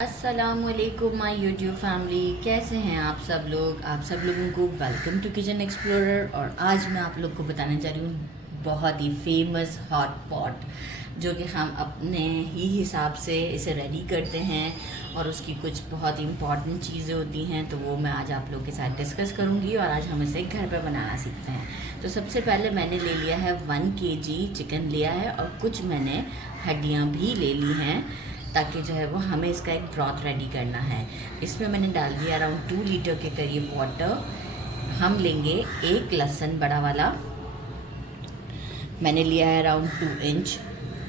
अस्सलामुअलैकुम my YouTube family, कैसे हैं आप सब लोग। आप सब लोगों को वेलकम टू किचन एक्सप्लोरर। और आज मैं आप लोग को बताने जा रही हूँ बहुत ही फेमस हॉट पॉट, जो कि हम अपने ही हिसाब से इसे रेडी करते हैं और उसकी कुछ बहुत इम्पॉर्टेंट चीज़ें होती हैं, तो वो मैं आज आप लोग के साथ डिस्कस करूँगी और आज हम इसे घर पर बनाना सीखते हैं। तो सबसे पहले मैंने ले लिया है 1 kg चिकन लिया है और कुछ मैंने हड्डियाँ भी ले ली हैं, ताकि जो है वो हमें इसका एक ब्रॉथ रेडी करना है। इसमें मैंने डाल दिया अराउंड 2 लीटर के करीब वाटर। हम लेंगे एक लहसुन बड़ा वाला, मैंने लिया है अराउंड 2 इंच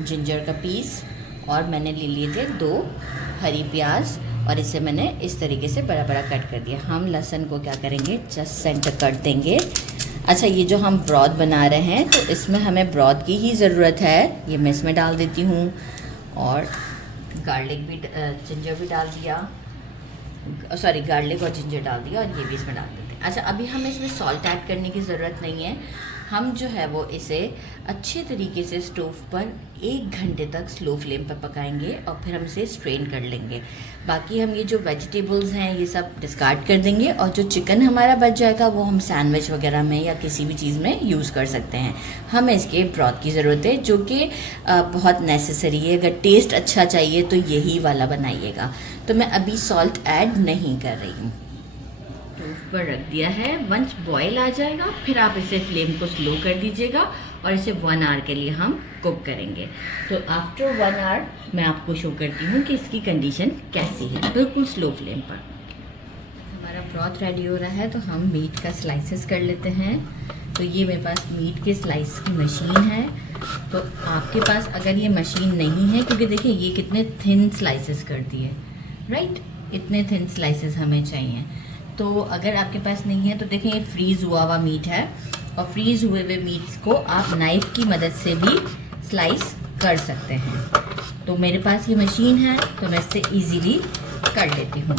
जिंजर का पीस, और मैंने ले लिए थे 2 हरी प्याज और इसे मैंने इस तरीके से बड़ा बड़ा कट कर दिया। हम लहसुन को क्या करेंगे, जस्ट सेंटर कट देंगे। अच्छा, ये जो हम ब्रॉथ बना रहे हैं तो इसमें हमें ब्रॉथ की ही ज़रूरत है। ये मैं इसमें डाल देती हूँ और गार्लिक भी, जिंजर भी डाल दिया, सॉरी गार्लिक और जिंजर डाल दिया और ये भी इसमें डाल देते हैं। अच्छा, अभी हमें इसमें सॉल्ट ऐड करने की ज़रूरत नहीं है। हम जो है वो इसे अच्छे तरीके से स्टोव पर 1 घंटे तक स्लो फ्लेम पर पकाएंगे और फिर हम इसे स्ट्रेन कर लेंगे। बाकी हम ये जो वेजिटेबल्स हैं ये सब डिस्कार्ड कर देंगे और जो चिकन हमारा बच जाएगा वो हम सैंडविच वगैरह में या किसी भी चीज़ में यूज़ कर सकते हैं। हमें इसके ब्रॉथ की ज़रूरत है, जो कि बहुत नेसेसरी है। अगर टेस्ट अच्छा चाहिए तो यही वाला बनाइएगा। तो मैं अभी सॉल्ट ऐड नहीं कर रही हूँ। स्टोव पर रख दिया है। वंस बॉयल आ जाएगा फिर आप इसे फ्लेम को स्लो कर दीजिएगा और इसे 1 आवर के लिए हम कुक करेंगे। तो आफ्टर 1 आवर मैं आपको शो करती हूँ कि इसकी कंडीशन कैसी है, बिल्कुल स्लो फ्लेम पर। हमारा ब्रॉथ रेडी हो रहा है तो हम मीट का स्लाइसेस कर लेते हैं। तो ये मेरे पास मीट के स्लाइस की मशीन है। तो आपके पास अगर ये मशीन नहीं है, क्योंकि देखिए ये कितने थिन स्लाइसेस कर दिए, राइट, इतने थिन स्लाइसेस हमें चाहिए। तो अगर आपके पास नहीं है तो देखें ये फ्रीज़ हुआ हुआ मीट है और फ्रीज़ हुए हुए मीट को आप नाइफ़ की मदद से भी स्लाइस कर सकते हैं। तो मेरे पास ये मशीन है तो मैं इससे इजीली कर लेती हूँ।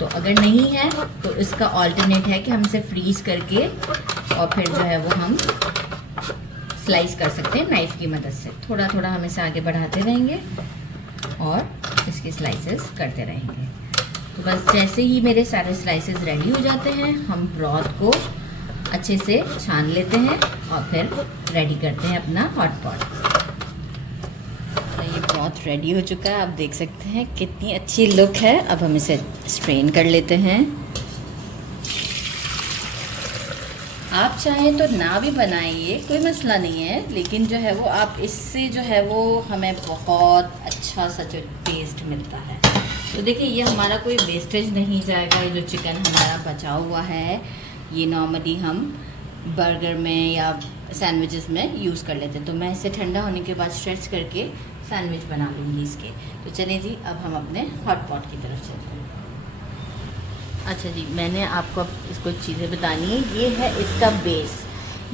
तो अगर नहीं है तो इसका ऑल्टरनेट है कि हम इसे फ्रीज़ करके और फिर जो है वो हम स्लाइस कर सकते हैं नाइफ़ की मदद से। थोड़ा थोड़ा हम इसे आगे बढ़ाते रहेंगे और इसकी स्लाइसेस करते रहेंगे। तो बस जैसे ही मेरे सारे स्लाइसेस रेडी हो जाते हैं हम ब्रॉथ को अच्छे से छान लेते हैं और फिर रेडी करते हैं अपना हॉट पॉट। तो ये ब्रॉथ रेडी हो चुका है, आप देख सकते हैं कितनी अच्छी लुक है। अब हम इसे स्ट्रेन कर लेते हैं। आप चाहें तो ना भी बनाइए, कोई मसला नहीं है, लेकिन जो है वो आप इससे जो है वो हमें बहुत अच्छा सा जो टेस्ट मिलता है। तो देखिए ये हमारा कोई वेस्टेज नहीं जाएगा। ये जो चिकन हमारा बचा हुआ है ये नॉर्मली हम बर्गर में या सैंडविचेस में यूज़ कर लेते हैं। तो मैं इसे ठंडा होने के बाद स्ट्रेच करके सैंडविच बना लूँगी इसके। तो चलिए जी, अब हम अपने हॉट पॉट की तरफ चलते हैं। अच्छा जी, मैंने आपको अब इसको चीज़ें बतानी है। ये है इसका बेस।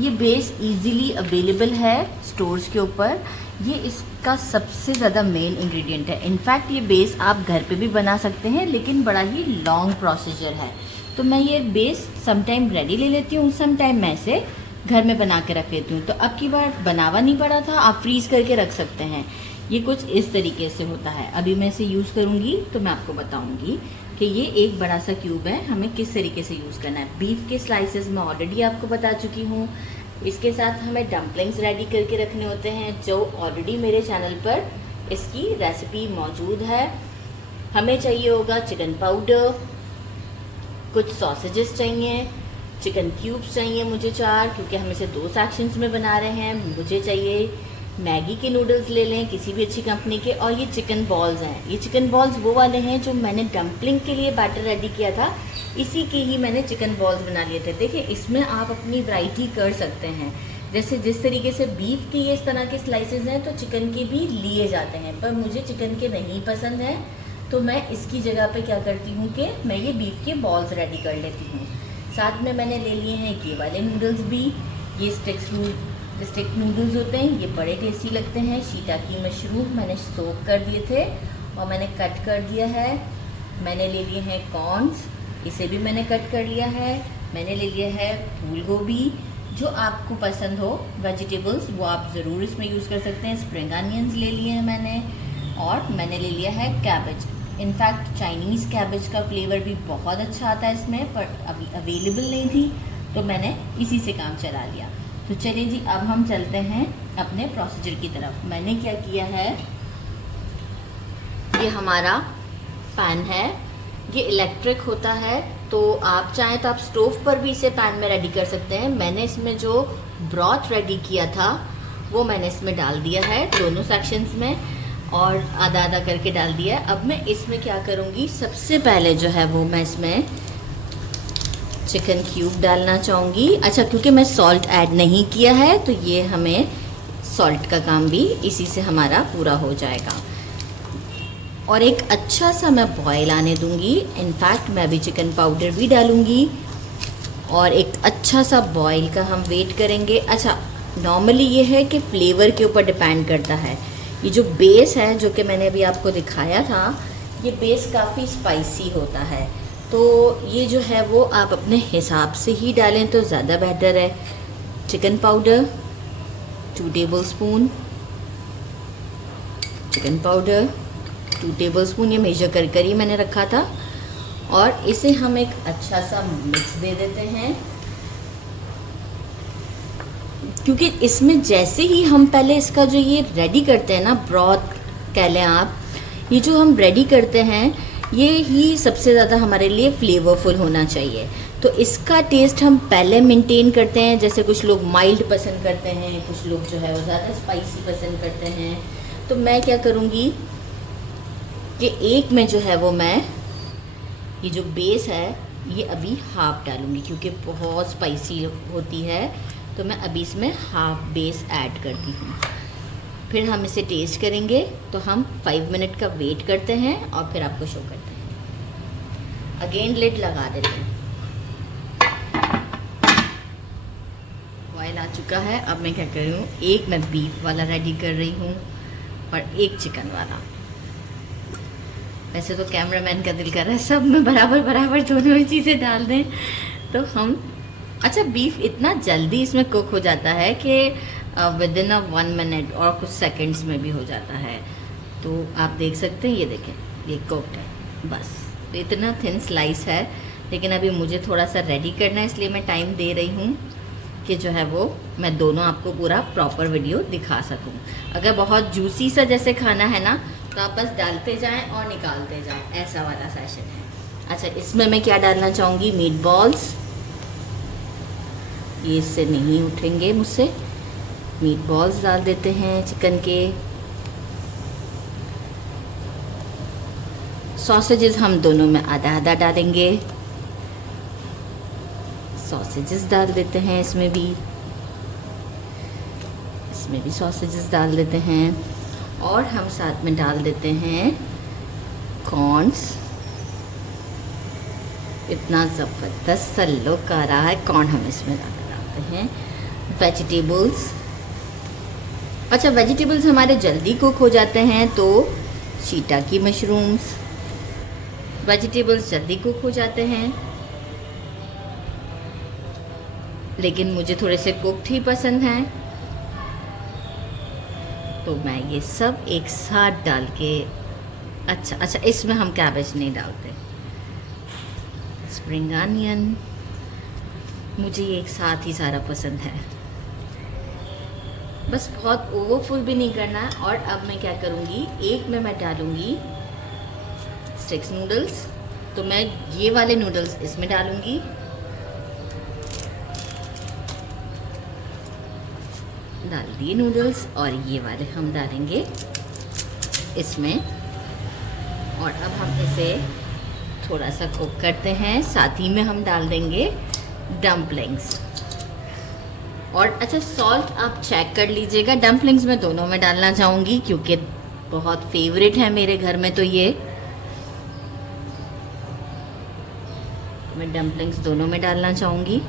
ये बेस इजीली अवेलेबल है स्टोर्स के ऊपर। ये इसका सबसे ज़्यादा मेन इंग्रेडिएंट है। इनफैक्ट ये बेस आप घर पे भी बना सकते हैं, लेकिन बड़ा ही लॉन्ग प्रोसीजर है। तो मैं ये बेस समटाइम रेडी ले लेती हूँ, समटाइम मैं इसे घर में बना के रख लेती हूँ। तो अब की बार बनावा नहीं पड़ा था, आप फ्रीज़ करके रख सकते हैं। ये कुछ इस तरीके से होता है। अभी मैं इसे यूज़ करूँगी तो मैं आपको बताऊँगी कि ये एक बड़ा सा क्यूब है, हमें किस तरीके से यूज़ करना है। बीफ के स्लाइसेस मैं ऑलरेडी आपको बता चुकी हूँ। इसके साथ हमें डम्पलिंग्स रेडी करके रखने होते हैं, जो ऑलरेडी मेरे चैनल पर इसकी रेसिपी मौजूद है। हमें चाहिए होगा चिकन पाउडर, कुछ सॉसेजेस चाहिए, चिकन क्यूब्स चाहिए मुझे 4, क्योंकि हम इसे 2 सेक्शंस में बना रहे हैं। मुझे चाहिए मैगी के नूडल्स ले लें किसी भी अच्छी कंपनी के, और ये चिकन बॉल्स हैं। ये चिकन बॉल्स वो वाले हैं जो मैंने डम्पलिंग के लिए बैटर रेडी किया था, इसी के ही मैंने चिकन बॉल्स बना लिए थे। देखिए इसमें आप अपनी वैरायटी कर सकते हैं, जैसे जिस तरीके से बीफ के ये इस तरह के स्लाइसेस हैं तो चिकन के भी लिए जाते हैं, पर मुझे चिकन के नहीं पसंद है। तो मैं इसकी जगह पे क्या करती हूँ कि मैं ये बीफ के बॉल्स रेडी कर लेती हूँ। साथ में मैंने ले लिए हैं ये वाले नूडल्स भी। ये स्टिक नूडल्स होते हैं, ये बड़े टेस्टी लगते हैं। शिइटाके मशरूम मैंने सोक कर दिए थे और मैंने कट कर दिया है। मैंने ले लिए हैं कॉर्न्स, इसे भी मैंने कट कर लिया है। मैंने ले लिया है फूल गोभी, जो आपको पसंद हो वेजिटेबल्स वो आप ज़रूर इसमें यूज़ कर सकते हैं। स्प्रिंग अनियंस ले लिए हैं मैंने, और मैंने ले लिया है कैबेज। इनफैक्ट चाइनीज़ कैबेज का फ्लेवर भी बहुत अच्छा आता है इसमें, पर अभी अवेलेबल नहीं थी तो मैंने इसी से काम चला लिया। तो चलिए जी, अब हम चलते हैं अपने प्रोसीजर की तरफ। मैंने क्या किया है, ये हमारा पैन है, ये इलेक्ट्रिक होता है, तो आप चाहें तो आप स्टोव पर भी इसे पैन में रेडी कर सकते हैं। मैंने इसमें जो ब्रॉथ रेडी किया था वो मैंने इसमें डाल दिया है दोनों सेक्शंस में, और आधा आधा करके डाल दिया है। अब मैं इसमें क्या करूँगी, सबसे पहले जो है वो मैं इसमें चिकन क्यूब डालना चाहूँगी। अच्छा, क्योंकि मैं सॉल्ट ऐड नहीं किया है तो ये हमें सॉल्ट का काम भी इसी से हमारा पूरा हो जाएगा। और एक अच्छा सा मैं बॉयल आने दूँगी। इनफैक्ट मैं अभी चिकन पाउडर भी डालूँगी और एक अच्छा सा बॉयल का हम वेट करेंगे। अच्छा, नॉर्मली ये है कि फ्लेवर के ऊपर डिपेंड करता है। ये जो बेस है जो कि मैंने अभी आपको दिखाया था, ये बेस काफ़ी स्पाइसी होता है, तो ये जो है वो आप अपने हिसाब से ही डालें तो ज़्यादा बेहतर है। Chicken powder 2 tablespoon, chicken powder 2 tablespoon, ये मेजर कर ही मैंने रखा था। और इसे हम एक अच्छा सा मिक्स दे देते हैं, क्योंकि इसमें जैसे ही हम पहले इसका जो ये रेडी करते हैं ना, ब्रॉथ कह लें आप, ये जो हम रेडी करते हैं ये ही सबसे ज़्यादा हमारे लिए फ्लेवरफुल होना चाहिए। तो इसका टेस्ट हम पहले मेंटेन करते हैं। जैसे कुछ लोग माइल्ड पसंद करते हैं, कुछ लोग जो है वो ज़्यादा स्पाइसी पसंद करते हैं। तो मैं क्या करूँगी कि एक में जो है वो मैं ये जो बेस है ये अभी हाफ डालूँगी, क्योंकि बहुत स्पाइसी होती है, तो मैं अभी इसमें हाफ बेस ऐड करती हूँ। फिर हम इसे टेस्ट करेंगे, तो हम 5 मिनट का वेट करते हैं और फिर आपको शो करते हैं। अगेन लिड लगा देते हैं। बॉयल आ चुका है। अब मैं क्या कर रही हूँ, एक मैं बीफ वाला रेडी कर रही हूँ और एक चिकन वाला। वैसे तो कैमरामैन का दिल कर रहा है सब में बराबर बराबर दोनों ही चीज़ें डाल दें, तो हम अच्छा, बीफ इतना जल्दी इसमें कुक हो जाता है कि विद इन 1 मिनट और कुछ सेकंड्स में भी हो जाता है। तो आप देख सकते हैं, ये देखें, ये कुक्ड है बस। तो इतना थिन स्लाइस है, लेकिन अभी मुझे थोड़ा सा रेडी करना है, इसलिए मैं टाइम दे रही हूँ कि जो है वो मैं दोनों आपको पूरा प्रॉपर वीडियो दिखा सकूँ। अगर बहुत जूसी सा जैसे खाना है ना, तो आप बस डालते जाएँ और निकालते जाएँ, ऐसा वाला सेशन है। अच्छा, इसमें मैं क्या डालना चाहूँगी, मीट बॉल्स। ये इससे नहीं उठेंगे मुझसे। मीट बॉल्स डाल देते हैं चिकन के। सॉसेजेस हम दोनों में आधा आधा डालेंगे। सॉसेजेस डाल देते हैं इसमें भी सॉसेजेस डाल देते हैं। और हम साथ में डाल देते हैं कॉर्न्स। इतना ज़बरदस्त सा लुक आ रहा है, कॉर्न हम इसमें डालते हैं। वेजिटेबल्स, अच्छा वेजिटेबल्स हमारे जल्दी कुक हो जाते हैं, तो शिइटाके मशरूम्स, वेजिटेबल्स जल्दी कुक हो जाते हैं, लेकिन मुझे थोड़े से कुक्ड ही पसंद हैं, तो मैं ये सब एक साथ डाल के अच्छा, इसमें हम कैबेज नहीं डालते। स्प्रिंग अनियन, मुझे ये एक साथ ही सारा पसंद है, बस बहुत ओवरफुल भी नहीं करना है। और अब मैं क्या करूँगी, एक में मैं डालूँगी स्टिक्स नूडल्स, तो मैं ये वाले नूडल्स इसमें डालूँगी। डाल दिए नूडल्स, और ये वाले हम डालेंगे इसमें। और अब हम इसे थोड़ा सा कुक करते हैं। साथ ही में हम डाल देंगे डम्पलिंग्स। और अच्छा, सॉल्ट आप चेक कर लीजिएगा। डम्पलिंग्स मैं दोनों में डालना चाहूँगी, क्योंकि बहुत फेवरेट है मेरे घर में, तो ये मैं डम्पलिंग्स दोनों में डालना चाहूँगी।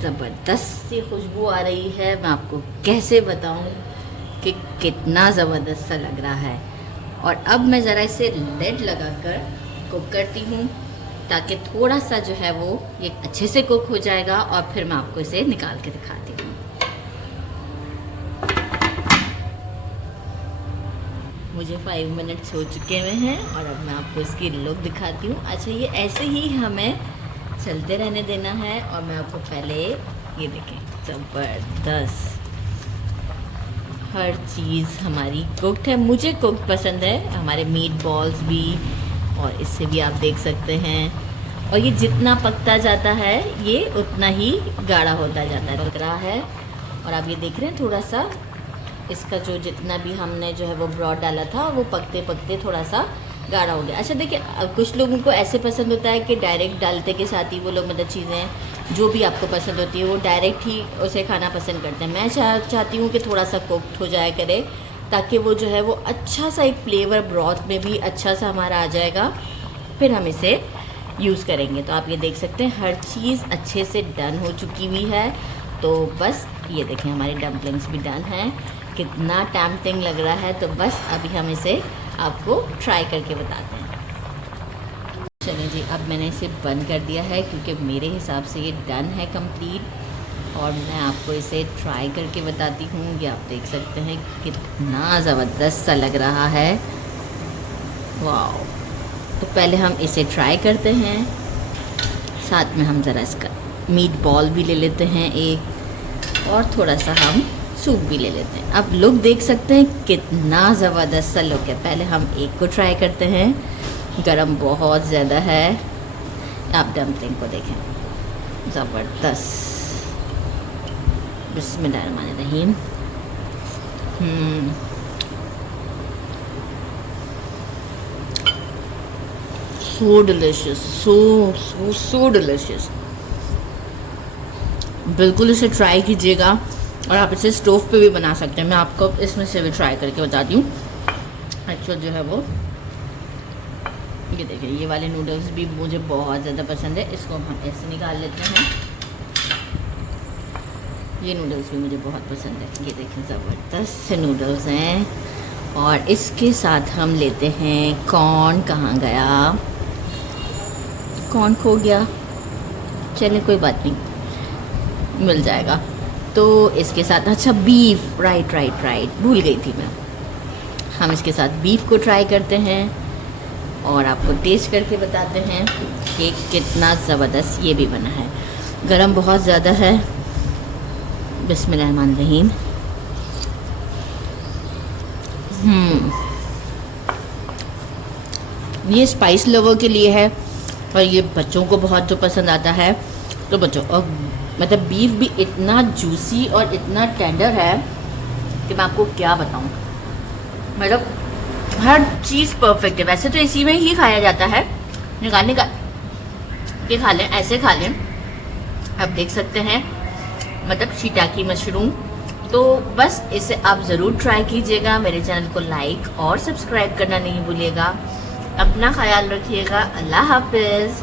ज़बरदस्त सी खुशबू आ रही है, मैं आपको कैसे बताऊँ कि कितना ज़बरदस्त सा लग रहा है। और अब मैं ज़रा इसे लिड लगाकर कुक करती हूँ, ताकि थोड़ा सा जो है वो ये अच्छे से कुक हो जाएगा, और फिर मैं आपको इसे निकाल के दिखाती हूँ। मुझे 5 मिनट्स हो चुके हुए हैं और अब मैं आपको इसकी लुक दिखाती हूँ। अच्छा, ये ऐसे ही हमें चलते रहने देना है और मैं आपको पहले ये देखें, ज़बरदस्त हर चीज़ हमारी कुक्ड है। मुझे कुक्ड पसंद है, हमारे मीट बॉल्स भी, और इससे भी आप देख सकते हैं। और ये जितना पकता जाता है ये उतना ही गाढ़ा होता जाता है, लग रहा है। और आप ये देख रहे हैं थोड़ा सा इसका जो जितना भी हमने जो है वो ब्रॉड डाला था वो पकते पकते थोड़ा सा गाढ़ा हो गया। अच्छा देखिए, कुछ लोगों को ऐसे पसंद होता है कि डायरेक्ट डालते के साथ ही वो लोग मतलब चीज़ें जो भी आपको पसंद होती है वो डायरेक्ट ही उसे खाना पसंद करते हैं। मैं चाहती हूँ कि थोड़ा सा कुक्ड हो जाए करे, ताकि वो जो है वो अच्छा सा एक फ्लेवर ब्रॉथ में भी अच्छा सा हमारा आ जाएगा, फिर हम इसे यूज़ करेंगे। तो आप ये देख सकते हैं हर चीज़ अच्छे से डन हो चुकी हुई है। तो बस ये देखें हमारी डम्पलिंग्स भी डन हैं। कितना टेम्पटिंग लग रहा है। तो बस अभी हम इसे आपको ट्राई करके बताते हैं। चलिए जी, अब मैंने इसे बंद कर दिया है क्योंकि मेरे हिसाब से ये डन है कंप्लीट। और मैं आपको इसे ट्राई करके बताती हूँ। ये आप देख सकते हैं कितना ज़बरदस्त सा लग रहा है। वाह! तो पहले हम इसे ट्राई करते हैं, साथ में हम ज़रा इसका मीट बॉल भी ले लेते हैं एक, और थोड़ा सा हम सूप भी ले लेते हैं। अब लुक देख सकते हैं कितना ज़बरदस्त सा लुक है। पहले हम एक को ट्राई करते हैं, गरम बहुत ज़्यादा है। आप डम्पलिंग को देखें, ज़बरदस्त। बिस्मिल्लाहिर्रहमानिर्रहीम। सो डिलीशियस, सो डिलीशियस। बिल्कुल इसे ट्राई कीजिएगा, और आप इसे स्टोव पे भी बना सकते हैं। मैं आपको इसमें से भी ट्राई करके बताती हूँ। एक्चुअल जो है वो ये देखिए, ये वाले नूडल्स भी मुझे बहुत ज़्यादा पसंद है। इसको हम ऐसे निकाल लेते हैं। ये नूडल्स भी मुझे बहुत पसंद है। ये देखें ज़बरदस्त से नूडल्स हैं। और इसके साथ हम लेते हैं कॉर्न। कहाँ गया कॉर्न? खो गया। चलिए कोई बात नहीं, मिल जाएगा। तो इसके साथ अच्छा बीफ, राइट भूल गई थी मैं। हम इसके साथ बीफ को ट्राई करते हैं और आपको टेस्ट करके बताते हैं कि कितना ज़बरदस्त ये भी बना है। गरम बहुत ज़्यादा है। बिस्मिल्लाहिर्रहमानिर्रहीम। ये स्पाइस लवर के लिए है और ये बच्चों को बहुत जो पसंद आता है। तो बच्चों, और मतलब बीफ भी इतना जूसी और इतना टेंडर है कि मैं आपको क्या बताऊं। मतलब हर चीज़ परफेक्ट है। वैसे तो इसी में ही खाया जाता है, निकालने का के खा लें, ऐसे खा लें। आप देख सकते हैं मतलब शिटाकी मशरूम। तो बस इसे आप ज़रूर ट्राई कीजिएगा। मेरे चैनल को लाइक और सब्सक्राइब करना नहीं भूलिएगा। अपना ख्याल रखिएगा। अल्लाह हाफिज़।